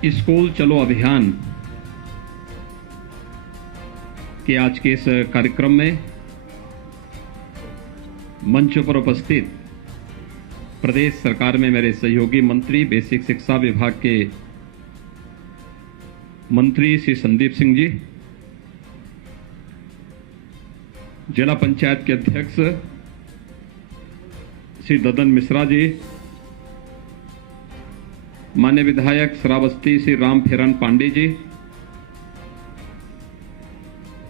School चलो अभियान के आज के इस कार्यक्रम में मंच पर उपस्थित प्रदेश सरकार में मेरे सहयोगी मंत्री बेसिक शिक्षा विभाग के मंत्री श्री संदीप सिंह जी, जिला पंचायत के अध्यक्ष श्री ददन मिश्रा जी, माननीय विधायक श्रावस्ती श्री राम फेरन पांडे जी,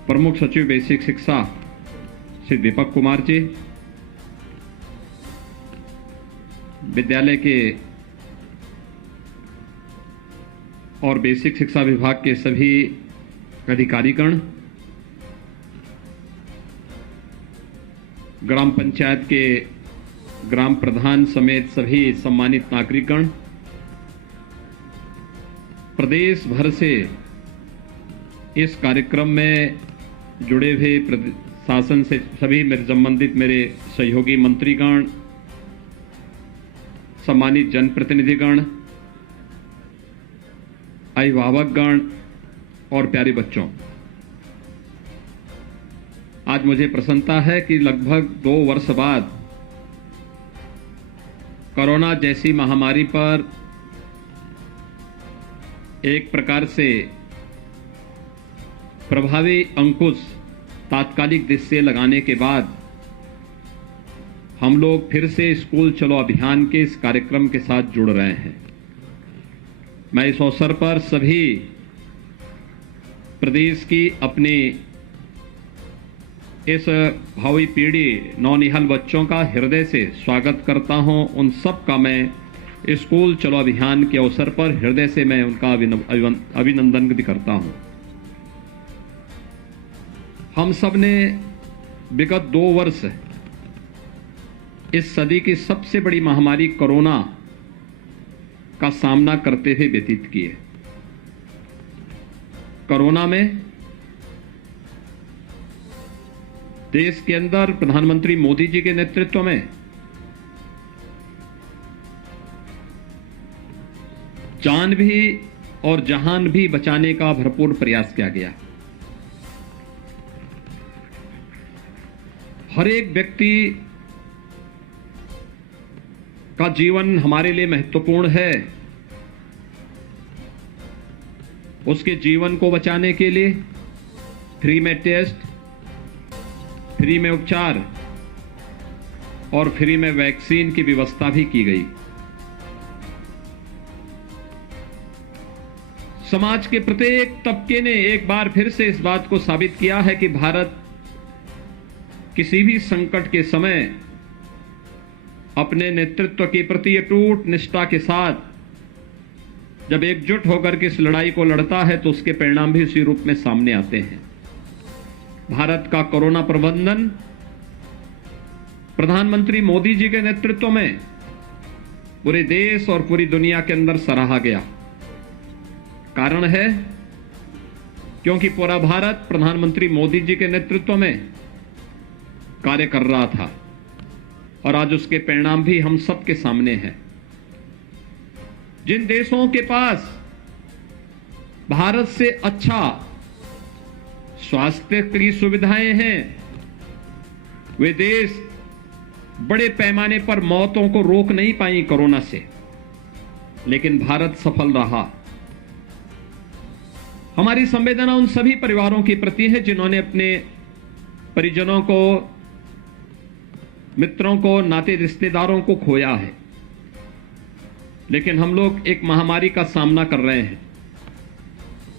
प्रमुख सचिव बेसिक शिक्षा श्री दीपक कुमार जी, विद्यालय के और बेसिक शिक्षा विभाग के सभी अधिकारीगण, ग्राम पंचायत के ग्राम प्रधान समेत सभी सम्मानित नागरिकगण, प्रदेश भर से इस कार्यक्रम में जुड़े हुए शासन से सभी मेरे संबंधित मेरे सहयोगी मंत्रीगण, सम्मानित जनप्रतिनिधिगण, अभिभावकगण और प्यारे बच्चों, आज मुझे प्रसन्नता है कि लगभग 2 वर्ष बाद कोरोना जैसी महामारी पर एक प्रकार से प्रभावी अंकुश तात्कालिक दृष्टि लगाने के बाद हम लोग फिर से स्कूल चलो अभियान के इस कार्यक्रम के साथ जुड़ रहे हैं। मैं इस अवसर पर सभी प्रदेश की अपनी इस भावी पीढ़ी नौनिहाल बच्चों का हृदय से स्वागत करता हूं। उन सब का मैं स्कूल चलो अभियान के अवसर पर हृदय से मैं उनका अभिनंदन भी करता हूं। हम सब ने विगत 2 वर्ष इस सदी की सबसे बड़ी महामारी कोरोना का सामना करते हुए व्यतीत किए। कोरोना में देश के अंदर प्रधानमंत्री मोदी जी के नेतृत्व में जान भी और जहान भी बचाने का भरपूर प्रयास किया गया। हर एक व्यक्ति का जीवन हमारे लिए महत्वपूर्ण है। उसके जीवन को बचाने के लिए फ्री में टेस्ट, फ्री में उपचार और फ्री में वैक्सीन की व्यवस्था भी की गई। समाज के प्रत्येक तबके ने एक बार फिर से इस बात को साबित किया है कि भारत किसी भी संकट के समय अपने नेतृत्व के प्रति अटूट निष्ठा के साथ जब एकजुट होकर के इस लड़ाई को लड़ता है तो उसके परिणाम भी उसी रूप में सामने आते हैं। भारत का कोरोना प्रबंधन प्रधानमंत्री मोदी जी के नेतृत्व में पूरे देश और पूरी दुनिया के अंदर सराहा गया। कारण है क्योंकि पूरा भारत प्रधानमंत्री मोदी जी के नेतृत्व में कार्य कर रहा था और आज उसके परिणाम भी हम सबके सामने हैं। जिन देशों के पास भारत से अच्छा स्वास्थ्य की सुविधाएं हैं, वे देश बड़े पैमाने पर मौतों को रोक नहीं पाई कोरोना से, लेकिन भारत सफल रहा। हमारी संवेदना उन सभी परिवारों के प्रति है जिन्होंने अपने परिजनों को, मित्रों को, नाते रिश्तेदारों को खोया है। लेकिन हम लोग एक महामारी का सामना कर रहे हैं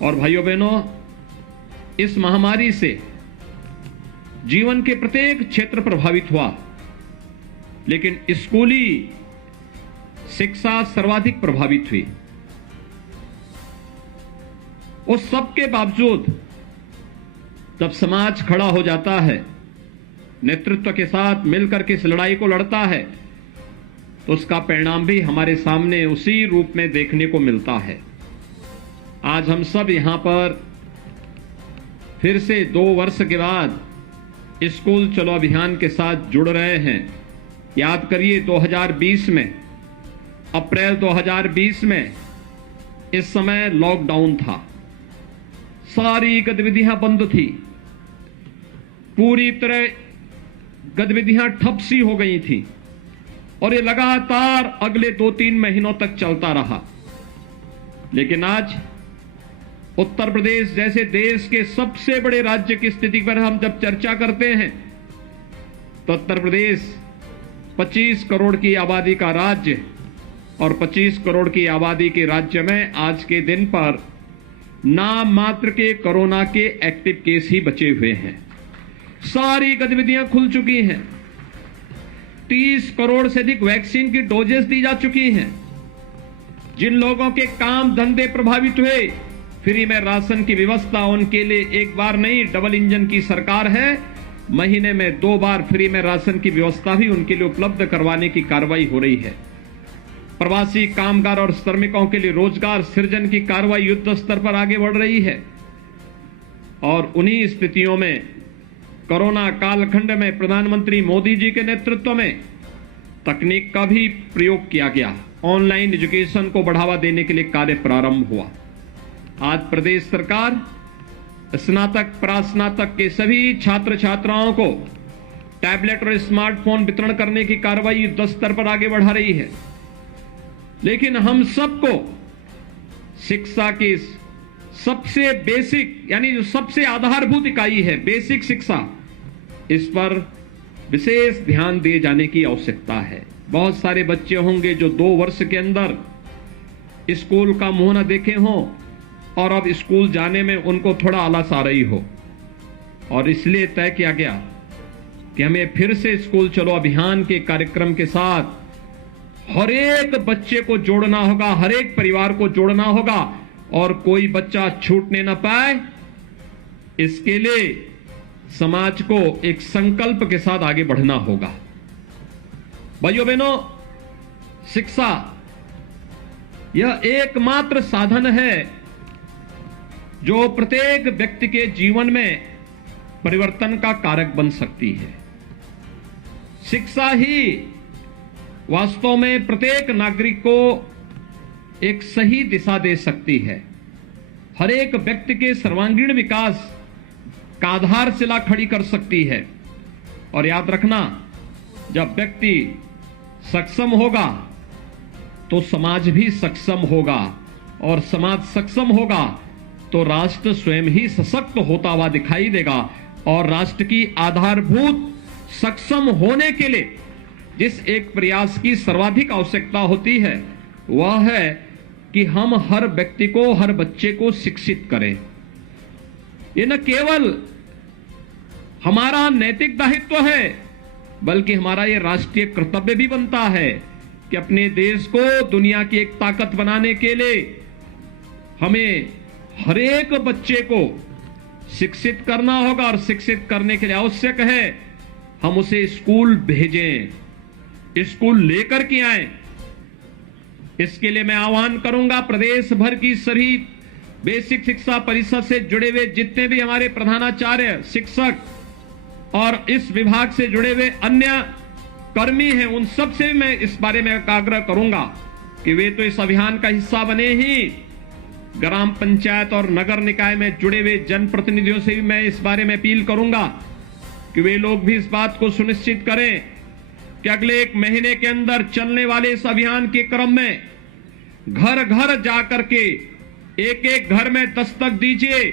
और भाइयों बहनों, इस महामारी से जीवन के प्रत्येक क्षेत्र प्रभावित हुआ, लेकिन स्कूली शिक्षा सर्वाधिक प्रभावित हुई। उस सब के बावजूद जब समाज खड़ा हो जाता है, नेतृत्व के साथ मिलकर के इस लड़ाई को लड़ता है, तो उसका परिणाम भी हमारे सामने उसी रूप में देखने को मिलता है। आज हम सब यहां पर फिर से 2 वर्ष के बाद स्कूल चलो अभियान के साथ जुड़ रहे हैं। याद करिए 2020 में, अप्रैल 2020 में इस समय लॉकडाउन था, सारी गतिविधियां बंद थी, पूरी तरह गतिविधियां ठप सी हो गई थी और ये लगातार अगले 2-3 महीनों तक चलता रहा। लेकिन आज उत्तर प्रदेश जैसे देश के सबसे बड़े राज्य की स्थिति पर हम जब चर्चा करते हैं तो उत्तर प्रदेश 25 करोड़ की आबादी का राज्य और 25 करोड़ की आबादी के राज्य में आज के दिन पर नाम मात्र के कोरोना के एक्टिव केस ही बचे हुए हैं। सारी गतिविधियां खुल चुकी हैं, 30 करोड़ से अधिक वैक्सीन की डोजेस दी जा चुकी हैं। जिन लोगों के काम धंधे प्रभावित हुए, फ्री में राशन की व्यवस्था उनके लिए एक बार नहीं, डबल इंजन की सरकार है, महीने में 2 बार फ्री में राशन की व्यवस्था भी उनके लिए उपलब्ध करवाने की कार्रवाई हो रही है। प्रवासी कामगार और श्रमिकों के लिए रोजगार सृजन की कार्रवाई युद्ध स्तर पर आगे बढ़ रही है। और उन्हीं स्थितियों में कोरोना कालखंड में प्रधानमंत्री मोदी जी के नेतृत्व में तकनीक का भी प्रयोग किया गया। ऑनलाइन एजुकेशन को बढ़ावा देने के लिए कार्य प्रारंभ हुआ। आज प्रदेश सरकार स्नातक परास्नातक के सभी छात्र छात्राओं को टैबलेट और स्मार्टफोन वितरण करने की कार्रवाई युद्ध स्तर पर आगे बढ़ा रही है। लेकिन हम सबको शिक्षा की सबसे बेसिक यानी जो सबसे आधारभूत इकाई है बेसिक शिक्षा, इस पर विशेष ध्यान दिए जाने की आवश्यकता है। बहुत सारे बच्चे होंगे जो 2 वर्ष के अंदर स्कूल का मुंह न देखे हों और अब स्कूल जाने में उनको थोड़ा आलस आ रही हो, और इसलिए तय किया गया कि हमें फिर से स्कूल चलो अभियान के कार्यक्रम के साथ हर एक बच्चे को जोड़ना होगा, हर एक परिवार को जोड़ना होगा और कोई बच्चा छूटने न पाए। इसके लिए समाज को एक संकल्प के साथ आगे बढ़ना होगा। भाइयों बहनों, शिक्षा यह एकमात्र साधन है जो प्रत्येक व्यक्ति के जीवन में परिवर्तन का कारक बन सकती है। शिक्षा ही वास्तव में प्रत्येक नागरिक को एक सही दिशा दे सकती है, हर एक व्यक्ति के सर्वांगीण विकास का आधारशिला खड़ी कर सकती है। और याद रखना, जब व्यक्ति सक्षम होगा तो समाज भी सक्षम होगा, और समाज सक्षम होगा तो राष्ट्र स्वयं ही सशक्त होता हुआ दिखाई देगा। और राष्ट्र की आधारभूत सक्षम होने के लिए जिस एक प्रयास की सर्वाधिक आवश्यकता होती है वह है कि हम हर व्यक्ति को, हर बच्चे को शिक्षित करें। ये न केवल हमारा नैतिक दायित्व है बल्कि हमारा ये राष्ट्रीय कर्तव्य भी बनता है कि अपने देश को दुनिया की एक ताकत बनाने के लिए हमें हर एक बच्चे को शिक्षित करना होगा। और शिक्षित करने के लिए आवश्यक है हम उसे स्कूल भेजें, स्कूल लेकर के आए। इसके लिए मैं आह्वान करूंगा प्रदेश भर की सभी बेसिक शिक्षा परिषद से जुड़े हुए जितने भी हमारे प्रधानाचार्य, शिक्षक और इस विभाग से जुड़े हुए अन्य कर्मी हैं, उन सब से मैं इस बारे में आग्रह करूंगा कि वे तो इस अभियान का हिस्सा बने ही, ग्राम पंचायत और नगर निकाय में जुड़े हुए जनप्रतिनिधियों से भी मैं इस बारे में अपील करूंगा कि वे लोग भी इस बात को सुनिश्चित करें कि अगले 1 महीने के अंदर चलने वाले इस अभियान के क्रम में घर घर जाकर के एक एक घर में दस्तक दीजिए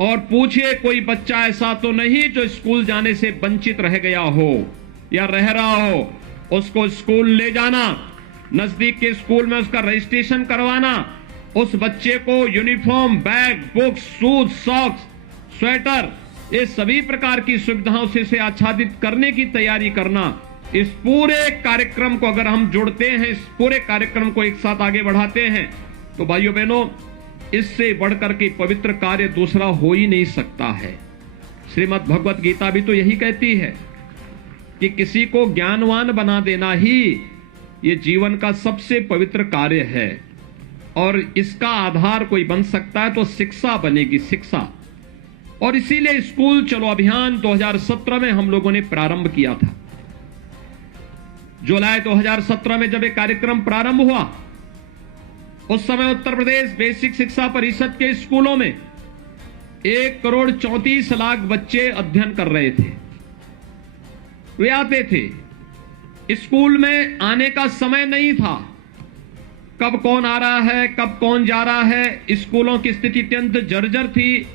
और पूछिए कोई बच्चा ऐसा तो नहीं जो स्कूल जाने से वंचित रह गया हो या रह रहा हो। उसको स्कूल ले जाना, नजदीक के स्कूल में उसका रजिस्ट्रेशन करवाना, उस बच्चे को uniform, bag, books, shoes, socks, sweater, ये सभी प्रकार की सुविधाओं से इसे आच्छादित करने की तैयारी करना। इस पूरे कार्यक्रम को अगर हम जोड़ते हैं, इस पूरे कार्यक्रम को एक साथ आगे बढ़ाते हैं तो भाइयों बहनों, इससे बढ़कर के पवित्र कार्य दूसरा हो ही नहीं सकता है। श्रीमद् भगवत गीता भी तो यही कहती है कि किसी को ज्ञानवान बना देना ही ये जीवन का सबसे पवित्र कार्य है, और इसका आधार कोई बन सकता है तो शिक्षा बनेगी, शिक्षा। और इसीलिए स्कूल चलो अभियान 2017 में हम लोगों ने प्रारंभ किया था। जुलाई 2017 में जब एक कार्यक्रम प्रारंभ हुआ उस समय उत्तर प्रदेश बेसिक शिक्षा परिषद के स्कूलों में 1,34,00,000 बच्चे अध्ययन कर रहे थे। वे आते थे, स्कूल में आने का समय नहीं था, कब कौन आ रहा है, कब कौन जा रहा है। स्कूलों की स्थिति अत्यंत जर्जर थी।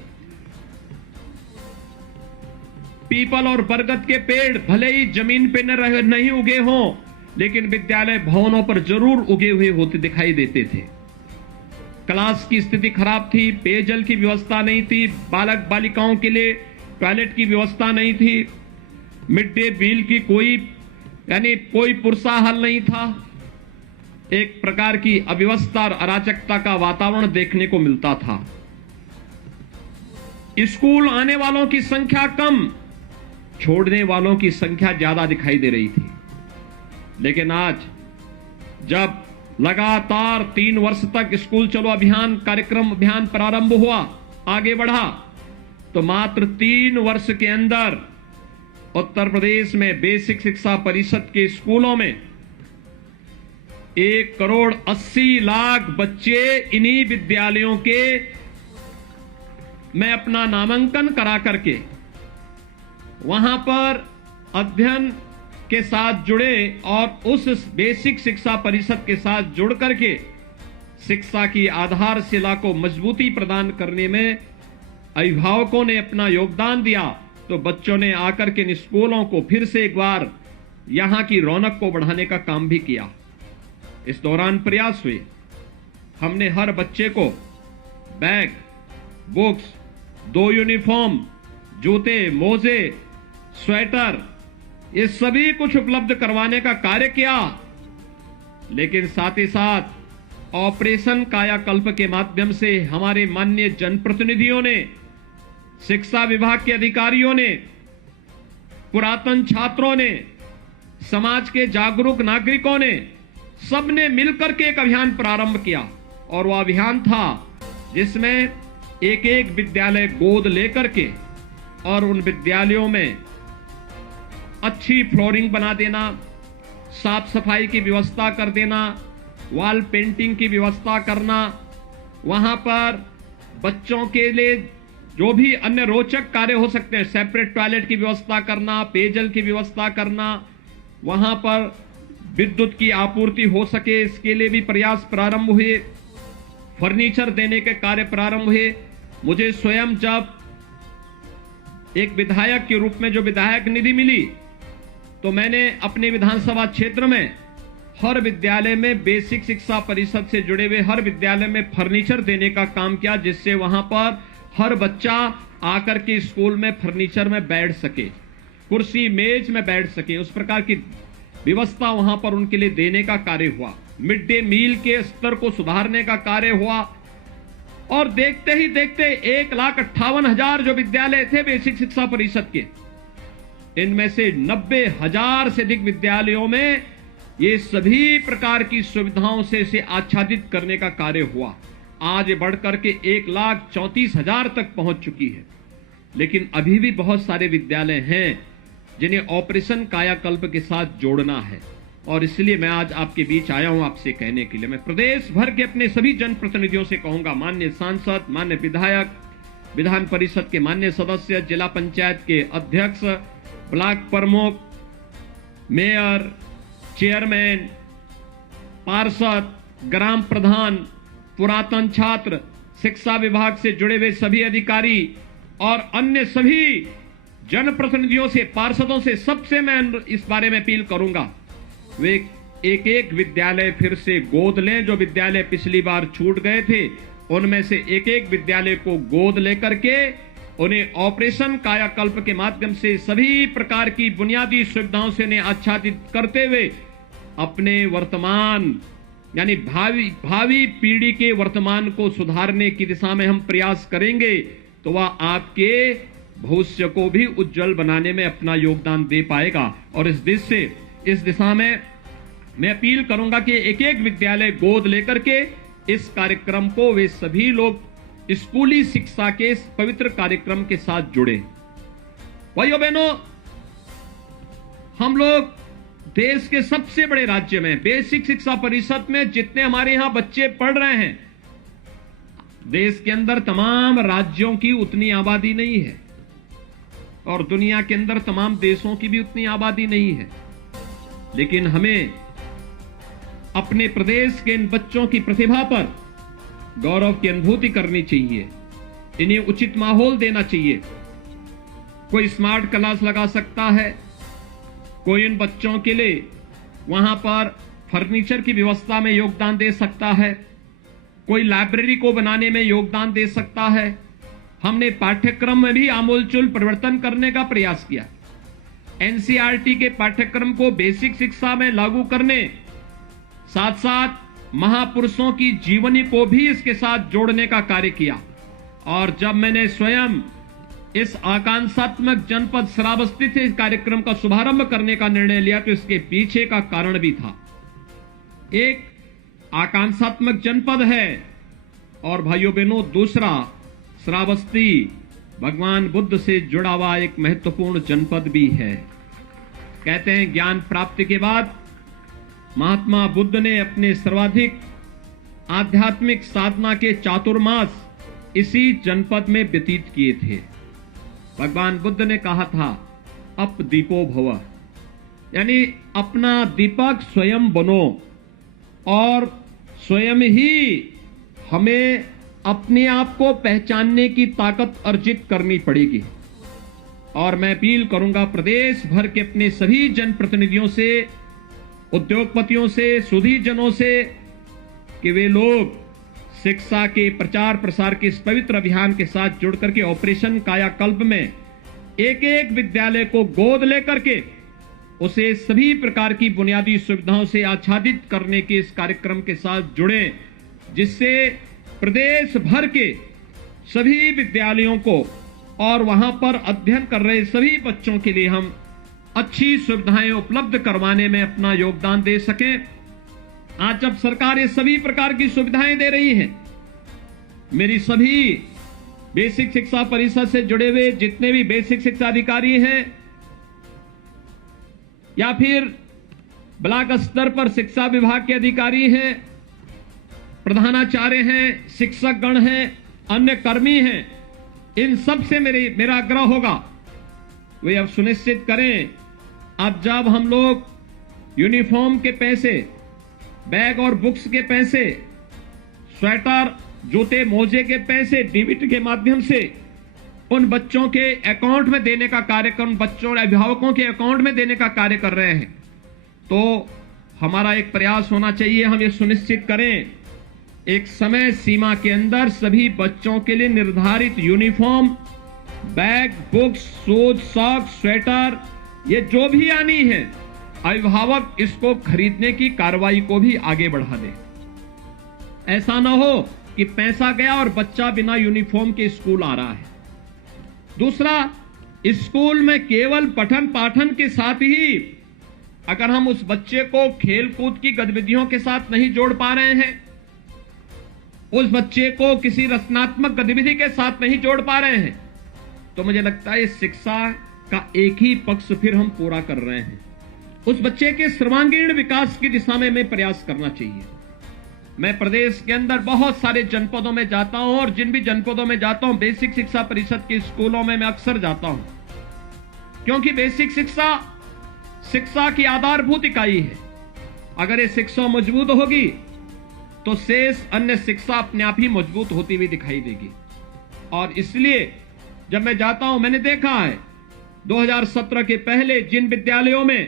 पीपल और बरगद के पेड़ भले ही जमीन पे नहीं उगे हों, लेकिन विद्यालय भवनों पर जरूर उगे हुए होते दिखाई देते थे। क्लास की स्थिति खराब थी, पेयजल की व्यवस्था नहीं थी, बालक बालिकाओं के लिए टॉयलेट की व्यवस्था नहीं थी, मिड डे मील की कोई पुरसा हल नहीं था। एक प्रकार की अव्यवस्था और अराजकता का वातावरण देखने को मिलता था। स्कूल आने वालों की संख्या कम, छोड़ने वालों की संख्या ज्यादा दिखाई दे रही थी। लेकिन आज जब लगातार 3 वर्ष तक स्कूल चलो अभियान प्रारंभ हुआ, आगे बढ़ा, तो मात्र 3 वर्ष के अंदर उत्तर प्रदेश में बेसिक शिक्षा परिषद के स्कूलों में 1,80,00,000 बच्चे इन्हीं विद्यालयों के में अपना नामांकन करा करके वहां पर अध्ययन के साथ जुड़े और उस बेसिक शिक्षा परिषद के साथ जुड़ करके शिक्षा की आधारशिला को मजबूती प्रदान करने में अभिभावकों ने अपना योगदान दिया। तो बच्चों ने आकर के इन स्कूलों को फिर से एक बार यहां की रौनक को बढ़ाने का काम भी किया। इस दौरान प्रयास हुए, हमने हर बच्चे को बैग, बुक्स, 2 यूनिफॉर्म, जूते, मोजे, स्वेटर, ये सभी कुछ उपलब्ध करवाने का कार्य किया। लेकिन साथ ही साथ ऑपरेशन कायाकल्प के माध्यम से हमारे माननीय जनप्रतिनिधियों ने, शिक्षा विभाग के अधिकारियों ने, पुरातन छात्रों ने, समाज के जागरूक नागरिकों ने, सबने मिलकर के एक अभियान प्रारंभ किया। और वह अभियान था जिसमें एक एक विद्यालय गोद लेकर के और उन विद्यालयों में अच्छी फ्लोरिंग बना देना, साफ सफाई की व्यवस्था कर देना, वॉल पेंटिंग की व्यवस्था करना, वहां पर बच्चों के लिए जो भी अन्य रोचक कार्य हो सकते हैं, सेपरेट टॉयलेट की व्यवस्था करना, पेयजल की व्यवस्था करना, वहां पर विद्युत की आपूर्ति हो सके, इसके लिए भी प्रयास प्रारंभ हुए। फर्नीचर देने के कार्य प्रारंभ हुए। मुझे स्वयं जब एक विधायक के रूप में जो विधायक निधि मिली, तो मैंने अपने विधानसभा क्षेत्र में हर विद्यालय में बेसिक शिक्षा परिषद से जुड़े हुए हर विद्यालय में फर्नीचर देने का काम किया, जिससे वहां पर हर बच्चा आकर के स्कूल में फर्नीचर में बैठ सके, कुर्सी मेज में बैठ सके, उस प्रकार की व्यवस्था वहां पर उनके लिए देने का कार्य हुआ। मिड डे मील के स्तर को सुधारने का कार्य हुआ। और देखते ही देखते 1,58,000 जो विद्यालय थे बेसिक शिक्षा परिषद के, इनमें से 90,000 से अधिक विद्यालयों में ये सभी प्रकार की सुविधाओं से इसे आच्छादित करने का कार्य हुआ। आज बढ़कर के 1,34,000 तक पहुंच चुकी है। लेकिन अभी भी बहुत सारे विद्यालय हैं जिन्हें ऑपरेशन कायाकल्प के साथ जोड़ना है। और इसलिए मैं आज आपके बीच आया हूं आपसे कहने के लिए। मैं प्रदेश भर के अपने सभी जनप्रतिनिधियों से कहूंगा, माननीय सांसद, माननीय विधायक, विधान परिषद के माननीय सदस्य, जिला पंचायत के अध्यक्ष, ब्लॉक प्रमुख, मेयर, चेयरमैन, पार्षद, ग्राम प्रधान, पुरातन छात्र, शिक्षा विभाग से जुड़े हुए सभी अधिकारी और अन्य सभी जनप्रतिनिधियों से, पार्षदों से, सबसे मैं इस बारे में अपील करूंगा, वे एक एक विद्यालय फिर से गोद लें। जो विद्यालय पिछली बार छूट गए थे, उनमें से एक एक विद्यालय को गोद लेकर के उन्हें ऑपरेशन कायाकल्प के माध्यम से सभी प्रकार की बुनियादी सुविधाओं से उन्हें आच्छादित करते हुए अपने वर्तमान यानी भावी पीढ़ी के वर्तमान को सुधारने की दिशा में हम प्रयास करेंगे, तो वह आपके भविष्य को भी उज्जवल बनाने में अपना योगदान दे पाएगा। और इस दिशा में मैं अपील करूंगा कि एक एक विद्यालय गोद लेकर के इस कार्यक्रम को वे सभी लोग स्कूली शिक्षा के इस पवित्र कार्यक्रम के साथ जुड़े। भाइयों बहनों, हम लोग देश के सबसे बड़े राज्य में बेसिक शिक्षा परिषद में जितने हमारे यहां बच्चे पढ़ रहे हैं, देश के अंदर तमाम राज्यों की उतनी आबादी नहीं है और दुनिया के अंदर तमाम देशों की भी उतनी आबादी नहीं है। लेकिन हमें अपने प्रदेश के इन बच्चों की प्रतिभा पर गौरव की अनुभूति करनी चाहिए, इन्हें उचित माहौल देना चाहिए। कोई स्मार्ट क्लास लगा सकता है, कोई इन बच्चों के लिए वहां पर फर्नीचर की व्यवस्था में योगदान दे सकता है, कोई लाइब्रेरी को बनाने में योगदान दे सकता है। हमने पाठ्यक्रम में भी आमूलचूल परिवर्तन करने का प्रयास किया। एनसीईआरटी के पाठ्यक्रम को बेसिक शिक्षा में लागू करने, साथ साथ महापुरुषों की जीवनी को भी इसके साथ जोड़ने का कार्य किया। और जब मैंने स्वयं इस आकांक्षात्मक जनपद श्रावस्ती से इस कार्यक्रम का शुभारंभ करने का निर्णय लिया तो इसके पीछे का कारण भी था। एक आकांक्षात्मक जनपद है और भाइयों बहनों दूसरा श्रावस्ती भगवान बुद्ध से जुड़ा हुआ एक महत्वपूर्ण जनपद भी है। कहते हैं ज्ञान प्राप्ति के बाद महात्मा बुद्ध ने अपने सर्वाधिक आध्यात्मिक साधना के चातुर्मास इसी जनपद में व्यतीत किए थे। भगवान बुद्ध ने कहा था अप दीपो भव, यानी अपना दीपक स्वयं बनो और स्वयं ही हमें अपने आप को पहचानने की ताकत अर्जित करनी पड़ेगी। और मैं अपील करूंगा प्रदेश भर के अपने सभी जनप्रतिनिधियों से, उद्योगपतियों से, सुधीजनों से कि वे लोग शिक्षा के प्रचार प्रसार के इस पवित्र अभियान के साथ जुड़ करके ऑपरेशन कायाकल्प में एक एक विद्यालय को गोद लेकर के उसे सभी प्रकार की बुनियादी सुविधाओं से आच्छादित करने के इस कार्यक्रम के साथ जुड़े, जिससे प्रदेश भर के सभी विद्यालयों को और वहां पर अध्ययन कर रहे सभी बच्चों के लिए हम अच्छी सुविधाएं उपलब्ध करवाने में अपना योगदान दे सकें। आज जब सरकार ये सभी प्रकार की सुविधाएं दे रही है, मेरी सभी बेसिक शिक्षा परिषद से जुड़े हुए जितने भी बेसिक शिक्षा अधिकारी हैं या फिर ब्लॉक स्तर पर शिक्षा विभाग के अधिकारी हैं, प्रधानाचार्य हैं, शिक्षक गण हैं, अन्य कर्मी हैं, इन सब से मेरा आग्रह होगा वे अब सुनिश्चित करें अब जब हम लोग यूनिफॉर्म के पैसे, बैग और बुक्स के पैसे, स्वेटर, जूते, मोजे के पैसे डीबीटी के माध्यम से उन बच्चों के अकाउंट में देने का कार्यक्रम, बच्चों और अभिभावकों के अकाउंट में देने का कार्य कर रहे हैं, तो हमारा एक प्रयास होना चाहिए, हम ये सुनिश्चित करें एक समय सीमा के अंदर सभी बच्चों के लिए निर्धारित uniform, bag, books, shoes, socks, sweater, ये जो भी आनी है अभिभावक इसको खरीदने की कार्रवाई को भी आगे बढ़ा दे। ऐसा ना हो कि पैसा गया और बच्चा बिना यूनिफॉर्म के स्कूल आ रहा है। दूसरा, स्कूल में केवल पठन पाठन के साथ ही अगर हम उस बच्चे को खेल कूद की गतिविधियों के साथ नहीं जोड़ पा रहे हैं, उस बच्चे को किसी रचनात्मक गतिविधि के साथ नहीं जोड़ पा रहे हैं, तो मुझे लगता है शिक्षा का एक ही पक्ष फिर हम पूरा कर रहे हैं। उस बच्चे के सर्वांगीण विकास की दिशा में हमें प्रयास करना चाहिए। मैं प्रदेश के अंदर बहुत सारे जनपदों में जाता हूं और जिन भी जनपदों में जाता हूं बेसिक शिक्षा परिषद के स्कूलों में मैं अक्सर जाता हूं, क्योंकि बेसिक शिक्षा की आधारभूत इकाई है। अगर ये शिक्षा मजबूत होगी तो शेष अन्य शिक्षा अपने आप ही मजबूत होती हुई दिखाई देगी। और इसलिए जब मैं जाता हूं मैंने देखा है 2017 के पहले जिन विद्यालयों में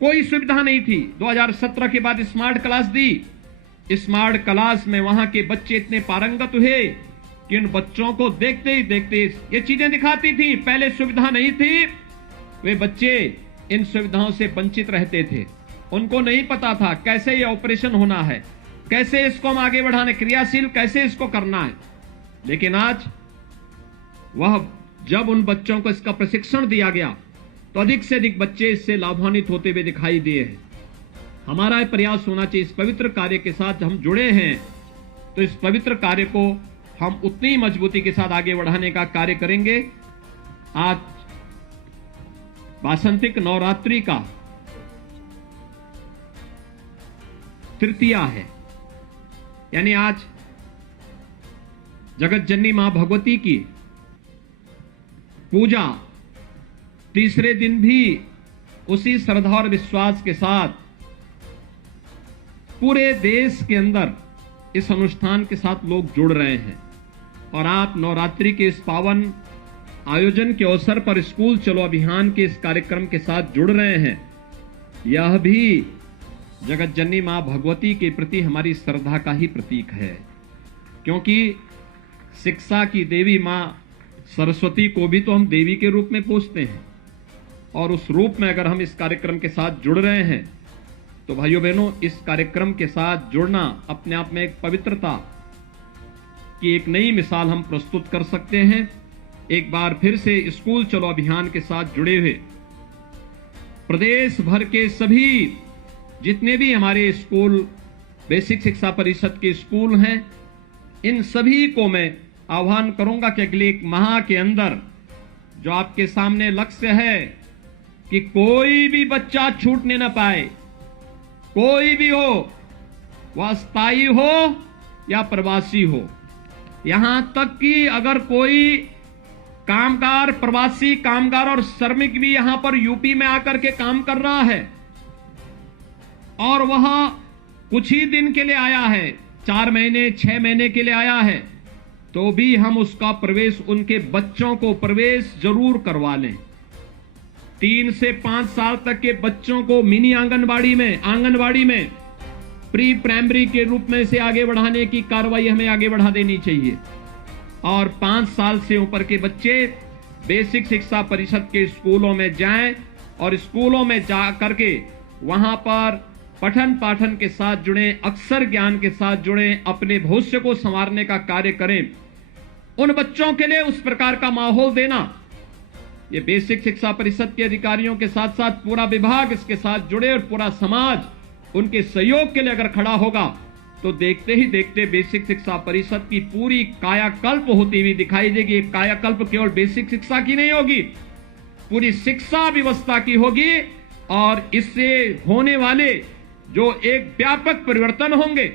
कोई सुविधा नहीं थी, 2017 के बाद स्मार्ट क्लास दी, स्मार्ट क्लास में वहां के बच्चे इतने पारंगत हुए कि उन बच्चों को देखते ही देखते ये चीजें दिखाती थी। पहले सुविधा नहीं थी, वे बच्चे इन सुविधाओं से वंचित रहते थे, उनको नहीं पता था कैसे ये ऑपरेशन होना है, कैसे इसको हम आगे बढ़ाने, क्रियाशील कैसे इसको करना है। लेकिन आज वह जब उन बच्चों को इसका प्रशिक्षण दिया गया तो अधिक से अधिक बच्चे इससे लाभान्वित होते हुए दिखाई दिए हैं। हमारा यह प्रयास होना चाहिए, इस पवित्र कार्य के साथ हम जुड़े हैं तो इस पवित्र कार्य को हम उतनी मजबूती के साथ आगे बढ़ाने का कार्य करेंगे। आज वासंतिक नवरात्रि का तृतीया है, यानी आज जगत जननी मां भगवती की पूजा तीसरे दिन भी उसी श्रद्धा और विश्वास के साथ पूरे देश के अंदर इस अनुष्ठान के साथ लोग जुड़ रहे हैं। और आप नवरात्रि के इस पावन आयोजन के अवसर पर स्कूल चलो अभियान के इस कार्यक्रम के साथ जुड़ रहे हैं। यह भी जगत जननी मां भगवती के प्रति हमारी श्रद्धा का ही प्रतीक है, क्योंकि शिक्षा की देवी मां सरस्वती को भी तो हम देवी के रूप में पूजते हैं, और उस रूप में अगर हम इस कार्यक्रम के साथ जुड़ रहे हैं तो भाइयों बहनों, इस कार्यक्रम के साथ जुड़ना अपने आप में एक पवित्रता की एक नई मिसाल हम प्रस्तुत कर सकते हैं। एक बार फिर से स्कूल चलो अभियान के साथ जुड़े हुए प्रदेश भर के सभी जितने भी हमारे स्कूल, बेसिक शिक्षा परिषद के स्कूल हैं, इन सभी को मैं आह्वान करूंगा कि अगले एक माह के अंदर जो आपके सामने लक्ष्य है कि कोई भी बच्चा छूटने न पाए, कोई भी हो, वह स्थायी हो या प्रवासी हो। यहां तक कि अगर कोई कामगार, प्रवासी कामगार और श्रमिक भी यहां पर यूपी में आकर के काम कर रहा है और वह कुछ ही दिन के लिए आया है, 4 महीने 6 महीने के लिए आया है, तो भी हम उसका प्रवेश, उनके बच्चों को प्रवेश जरूर करवा लें। 3 से 5 साल तक के बच्चों को मिनी आंगनबाड़ी में प्री प्राइमरी के रूप में से आगे बढ़ाने की कार्रवाई हमें आगे बढ़ा देनी चाहिए। और 5 साल से ऊपर के बच्चे बेसिक शिक्षा परिषद के स्कूलों में जाएं और स्कूलों में जा करके वहां पर पठन पाठन के साथ जुड़े, अक्षर ज्ञान के साथ जुड़े, अपने भविष्य को संवारने का कार्य करें। उन बच्चों के लिए उस प्रकार का माहौल देना, ये बेसिक शिक्षा परिषद के अधिकारियों के साथ साथ पूरा विभाग इसके साथ जुड़े और पूरा समाज उनके सहयोग के लिए अगर खड़ा होगा तो देखते ही देखते बेसिक शिक्षा परिषद की पूरी कायाकल्प होती हुई दिखाई देगी। कायाकल्प केवल बेसिक शिक्षा की नहीं होगी, पूरी शिक्षा व्यवस्था की होगी, और इससे होने वाले जो एक व्यापक परिवर्तन होंगे,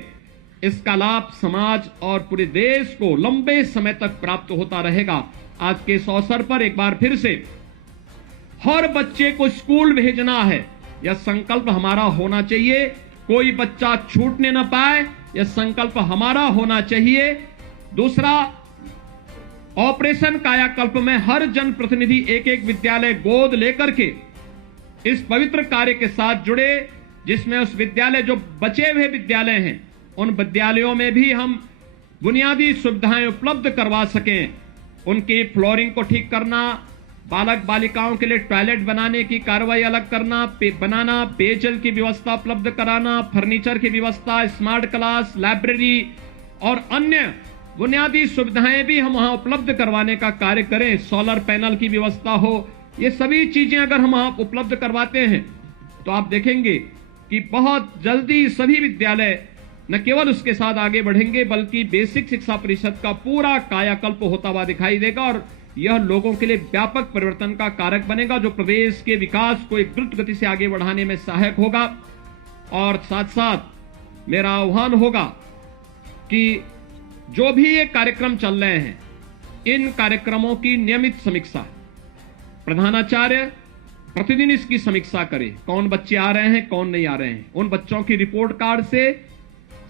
इसका लाभ समाज और पूरे देश को लंबे समय तक प्राप्त होता रहेगा। आज के इस अवसर पर एक बार फिर से हर बच्चे को स्कूल भेजना है, यह संकल्प हमारा होना चाहिए। कोई बच्चा छूटने न पाए, यह संकल्प हमारा होना चाहिए। दूसरा, ऑपरेशन कायाकल्प में हर जनप्रतिनिधि एक एक विद्यालय गोद लेकर के इस पवित्र कार्य के साथ जुड़े, जिसमें उस विद्यालय, जो बचे हुए विद्यालय हैं, उन विद्यालयों में भी हम बुनियादी सुविधाएं उपलब्ध करवा सकें। उनकी फ्लोरिंग को ठीक करना, बालक बालिकाओं के लिए टॉयलेट बनाने की कार्रवाई अलग करना, बनाना, पेयजल की व्यवस्था उपलब्ध कराना, फर्नीचर की व्यवस्था, स्मार्ट क्लास, लाइब्रेरी और अन्य बुनियादी सुविधाएं भी हम वहां उपलब्ध करवाने का कार्य करें। सोलर पैनल की व्यवस्था हो, ये सभी चीजें अगर हम वहां उपलब्ध करवाते हैं तो आप देखेंगे कि बहुत जल्दी सभी विद्यालय न केवल उसके साथ आगे बढ़ेंगे बल्कि बेसिक शिक्षा परिषद का पूरा कायाकल्प होता हुआ दिखाई देगा, और यह लोगों के लिए व्यापक परिवर्तन का कारक बनेगा, जो प्रदेश के विकास को एक द्रुत गति से आगे बढ़ाने में सहायक होगा। और साथ साथ मेरा आह्वान होगा कि जो भी ये कार्यक्रम चल रहे हैं, इन कार्यक्रमों की नियमित समीक्षा, प्रधानाचार्य प्रतिदिन इसकी समीक्षा करे, कौन बच्चे आ रहे हैं, कौन नहीं आ रहे हैं। उन बच्चों की रिपोर्ट कार्ड से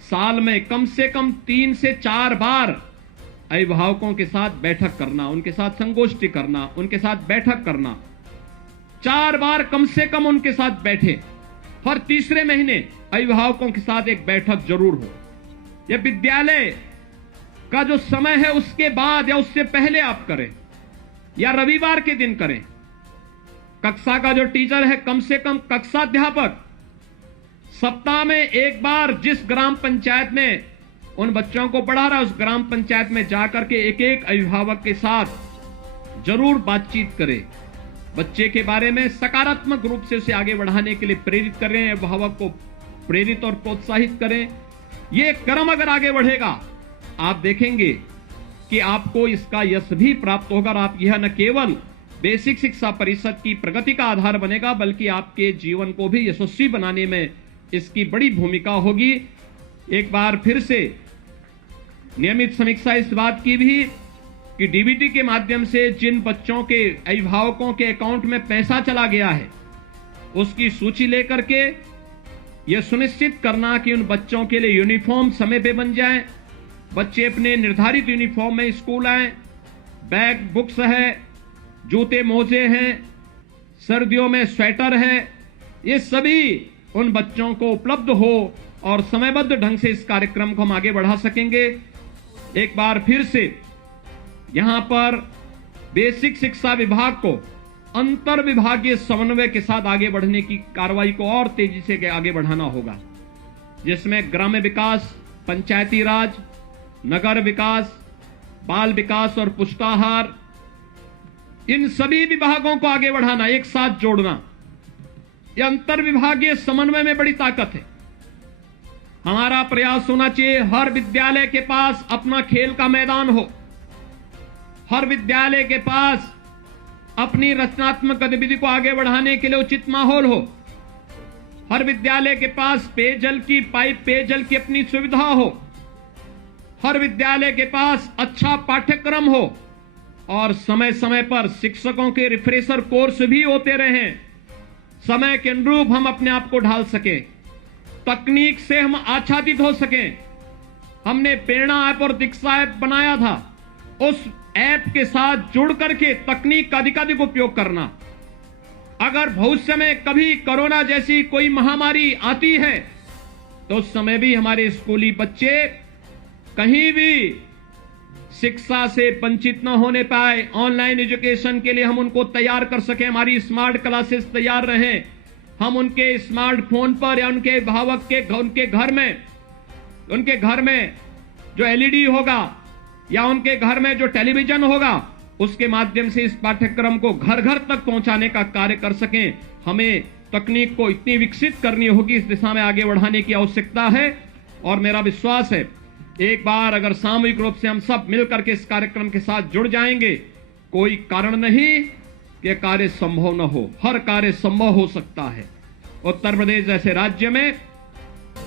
साल में कम से कम 3 से 4 बार अभिभावकों के साथ बैठक करना, उनके साथ संगोष्ठी करना, उनके साथ बैठक करना, 4 बार कम से कम उनके साथ बैठे। हर तीसरे महीने अभिभावकों के साथ एक बैठक जरूर हो। यह विद्यालय का जो समय है उसके बाद या उससे पहले आप करें, या रविवार के दिन करें। कक्षा का जो टीचर है, कम से कम कक्षाध्यापक सप्ताह में एक बार जिस ग्राम पंचायत में उन बच्चों को पढ़ा रहा है, उस ग्राम पंचायत में जाकर के एक एक अभिभावक के साथ जरूर बातचीत करें। बच्चे के बारे में सकारात्मक रूप से उसे आगे बढ़ाने के लिए प्रेरित करें, अभिभावक को प्रेरित और प्रोत्साहित करें। ये क्रम अगर आगे बढ़ेगा, आप देखेंगे कि आपको इसका यश भी प्राप्त होगा, और आप यह न केवल बेसिक शिक्षा परिषद की प्रगति का आधार बनेगा बल्कि आपके जीवन को भी यशस्वी बनाने में इसकी बड़ी भूमिका होगी। एक बार फिर से नियमित समीक्षा इस बात की भी कि डीबीटी के माध्यम से जिन बच्चों के अभिभावकों के अकाउंट में पैसा चला गया है उसकी सूची लेकर के यह सुनिश्चित करना कि उन बच्चों के लिए यूनिफॉर्म समय पे बन जाए, बच्चे अपने निर्धारित यूनिफॉर्म में स्कूल आए, बैग बुक्स है, जूते मोजे हैं, सर्दियों में स्वेटर है, ये सभी उन बच्चों को उपलब्ध हो और समयबद्ध ढंग से इस कार्यक्रम को हम आगे बढ़ा सकेंगे। एक बार फिर से यहां पर बेसिक शिक्षा विभाग को अंतर विभागीय समन्वय के साथ आगे बढ़ने की कार्रवाई को और तेजी से आगे बढ़ाना होगा, जिसमें ग्राम्य विकास, पंचायती राज, नगर विकास, बाल विकास और पुष्टाहार, इन सभी विभागों को आगे बढ़ाना, एक साथ जोड़ना। यह अंतर विभागीय समन्वय में बड़ी ताकत है। हमारा प्रयास होना चाहिए हर विद्यालय के पास अपना खेल का मैदान हो, हर विद्यालय के पास अपनी रचनात्मक गतिविधि को आगे बढ़ाने के लिए उचित माहौल हो, हर विद्यालय के पास पेयजल की अपनी सुविधा हो, हर विद्यालय के पास अच्छा पाठ्यक्रम हो और समय समय पर शिक्षकों के रिफ्रेशर कोर्स भी होते रहें। समय के अनुरूप हम अपने आप को ढाल सकें, तकनीक से हम आच्छादित हो सकें। हमने प्रेरणा ऐप और दीक्षा ऐप बनाया था, उस ऐप के साथ जुड़ करके तकनीक का अधिकाधिक उपयोग करना। अगर भविष्य में कभी कोरोना जैसी कोई महामारी आती है तो उस समय भी हमारे स्कूली बच्चे कहीं भी शिक्षा से वंचित न होने पाए, ऑनलाइन एजुकेशन के लिए हम उनको तैयार कर सकें। हमारी स्मार्ट क्लासेस तैयार रहें, हम उनके स्मार्टफोन पर या उनके अभिभावक के उनके घर में जो एलईडी होगा या उनके घर में जो टेलीविजन होगा उसके माध्यम से इस पाठ्यक्रम को घर घर तक पहुंचाने का कार्य कर सकें। हमें तकनीक को इतनी विकसित करनी होगी, इस दिशा में आगे बढ़ाने की आवश्यकता है। और मेरा विश्वास है एक बार अगर सामूहिक रूप से हम सब मिलकर के इस कार्यक्रम के साथ जुड़ जाएंगे, कोई कारण नहीं कि कार्य संभव न हो, हर कार्य संभव हो सकता है। उत्तर प्रदेश जैसे राज्य में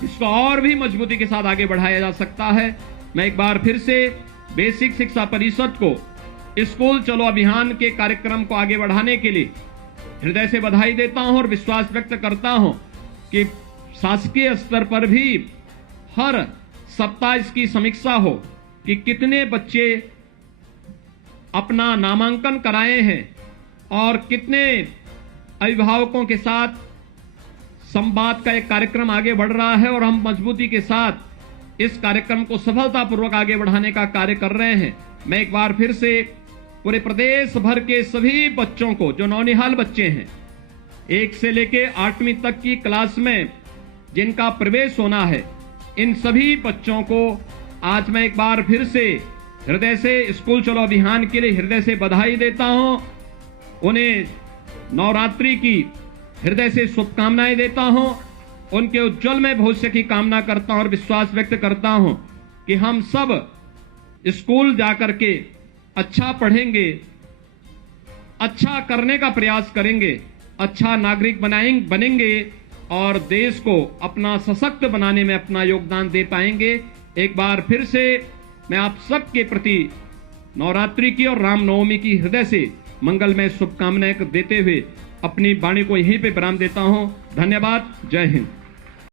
इसको और भी मजबूती के साथ आगे बढ़ाया जा सकता है। मैं एक बार फिर से बेसिक शिक्षा परिषद को स्कूल चलो अभियान के कार्यक्रम को आगे बढ़ाने के लिए हृदय से बधाई देता हूं और विश्वास व्यक्त करता हूं कि शासकीय स्तर पर भी हर सप्ताह इसकी समीक्षा हो कि कितने बच्चे अपना नामांकन कराए हैं और कितने अभिभावकों के साथ संवाद का एक कार्यक्रम आगे बढ़ रहा है और हम मजबूती के साथ इस कार्यक्रम को सफलतापूर्वक आगे बढ़ाने का कार्य कर रहे हैं। मैं एक बार फिर से पूरे प्रदेश भर के सभी बच्चों को, जो नौनिहाल बच्चे हैं 1 से लेके 8वीं तक की क्लास में जिनका प्रवेश होना है, इन सभी बच्चों को आज मैं एक बार फिर से हृदय से स्कूल चलो अभियान के लिए हृदय से बधाई देता हूं। उन्हें नवरात्रि की हृदय से शुभकामनाएं देता हूं, उनके उज्जवल में भविष्य की कामना करता हूं और विश्वास व्यक्त करता हूं कि हम सब स्कूल जाकर के अच्छा पढ़ेंगे, अच्छा करने का प्रयास करेंगे, अच्छा नागरिक बनेंगे और देश को अपना सशक्त बनाने में अपना योगदान दे पाएंगे। एक बार फिर से मैं आप सबके प्रति नवरात्रि की और रामनवमी की हृदय से मंगलमय शुभकामनाएं देते हुए अपनी वाणी को यहीं पे विराम देता हूं। धन्यवाद। जय हिंद।